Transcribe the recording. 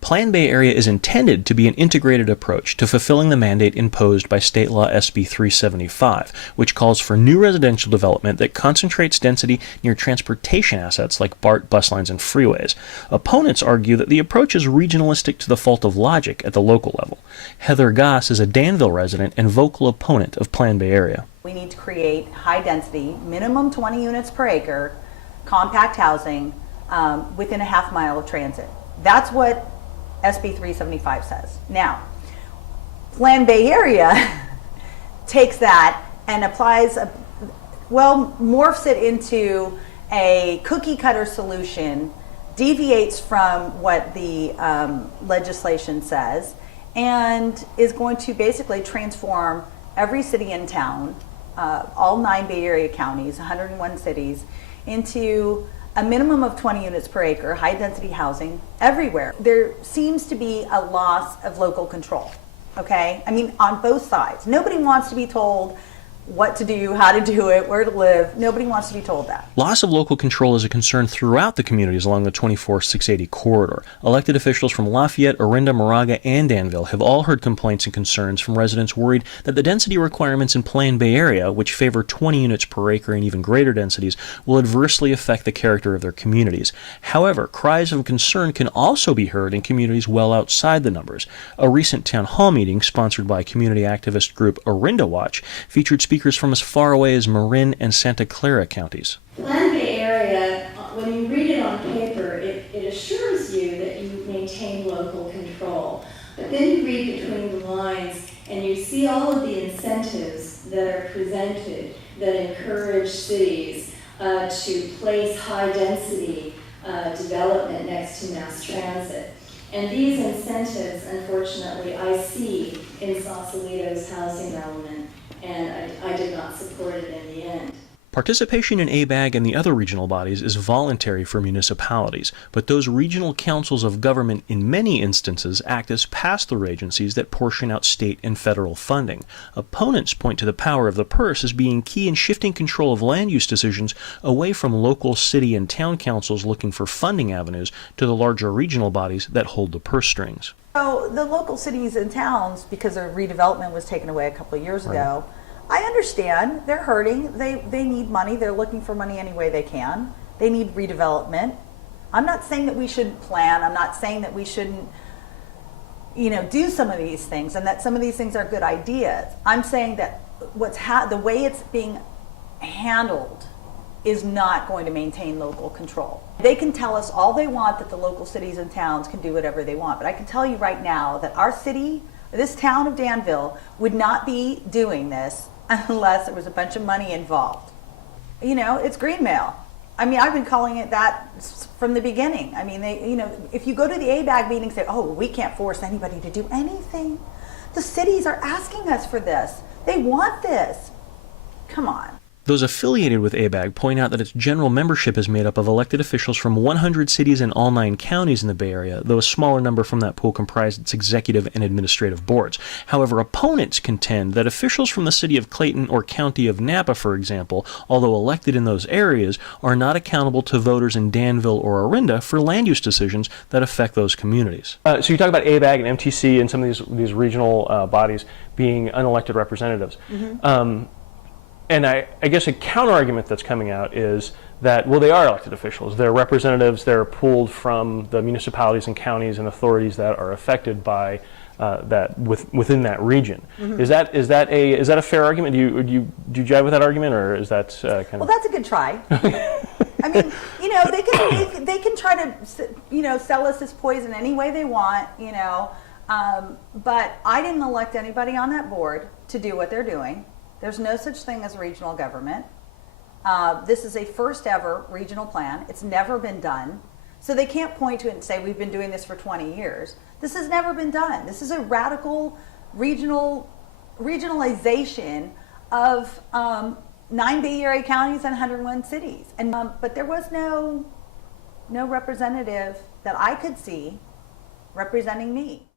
Plan Bay Area is intended to be an integrated approach to fulfilling the mandate imposed by State Law SB 375, which calls for new residential development that concentrates density near transportation assets like BART, bus lines, and freeways. Opponents argue that the approach is regionalistic to the fault of logic at the local level. Heather Goss is a Danville resident and vocal opponent of Plan Bay Area. We need to create high density, minimum 20 units per acre, compact housing within a half mile of transit. That's what SB 375 says. Now, Plan Bay Area takes that and morphs it into a cookie cutter solution, deviates from what the legislation says, and is going to basically transform every city and town, all 9 Bay Area counties, 101 cities, into a minimum of 20 units per acre, high density housing everywhere. There seems to be a loss of local control, okay? I mean, on both sides. Nobody wants to be told what to do, how to do it, where to live. Nobody wants to be told that. Loss of local control is a concern throughout the communities along the 24-680 corridor. Elected officials from Lafayette, Orinda, Moraga, and Danville have all heard complaints and concerns from residents worried that the density requirements in Plan Bay Area, which favor 20 units per acre and even greater densities, will adversely affect the character of their communities. However, cries of concern can also be heard in communities well outside the numbers. A recent town hall meeting, sponsored by community activist group Orinda Watch, featured speakers from as far away as Marin and Santa Clara counties. Plan Bay Area, when you read it on paper, it assures you that you maintain local control. But then you read between the lines and you see all of the incentives that are presented that encourage cities to place high density development next to mass transit. And these incentives, unfortunately, I see in Sausalito's housing element, and I did not support it in the end. Participation in ABAG and the other regional bodies is voluntary for municipalities, but those regional councils of government in many instances act as pass-through agencies that portion out state and federal funding. Opponents point to the power of the purse as being key in shifting control of land use decisions away from local city and town councils looking for funding avenues to the larger regional bodies that hold the purse strings. So the local cities and towns, because their redevelopment was taken away a couple of years ago, I understand they're hurting. They need money. They're looking for money any way they can. They need redevelopment. I'm not saying that we shouldn't plan. I'm not saying that we shouldn't, do some of these things and that some of these things are good ideas. I'm saying that the way it's being handled is not going to maintain local control. They can tell us all they want that the local cities and towns can do whatever they want, but I can tell you right now that our city, this town of Danville, would not be doing this unless there was a bunch of money involved. It's greenmail. I mean, I've been calling it that from the beginning. I mean, if you go to the ABAG meeting and say, oh, we can't force anybody to do anything. The cities are asking us for this. They want this. Come on. Those affiliated with ABAG point out that its general membership is made up of elected officials from 100 cities and all 9 counties in the Bay Area, though a smaller number from that pool comprise its executive and administrative boards. However, opponents contend that officials from the city of Clayton or county of Napa, for example, although elected in those areas, are not accountable to voters in Danville or Orinda for land use decisions that affect those communities. So you talk about ABAG and MTC and some of these regional bodies being unelected representatives. Mm-hmm. And I guess a counter-argument that's coming out is that, well, they are elected officials. They're representatives. They're pulled from the municipalities and counties and authorities that are affected by within that region. Mm-hmm. Is that a fair argument? Do you jive with that argument, or is that kind of? Well, that's a good try. I mean, they can try to sell us this poison any way they want, but I didn't elect anybody on that board to do what they're doing. There's no such thing as regional government. This is a first ever regional plan. It's never been done. So they can't point to it and say, we've been doing this for 20 years. This has never been done. This is a radical regionalization of 9 Bay Area counties and 101 cities. And but there was no representative that I could see representing me.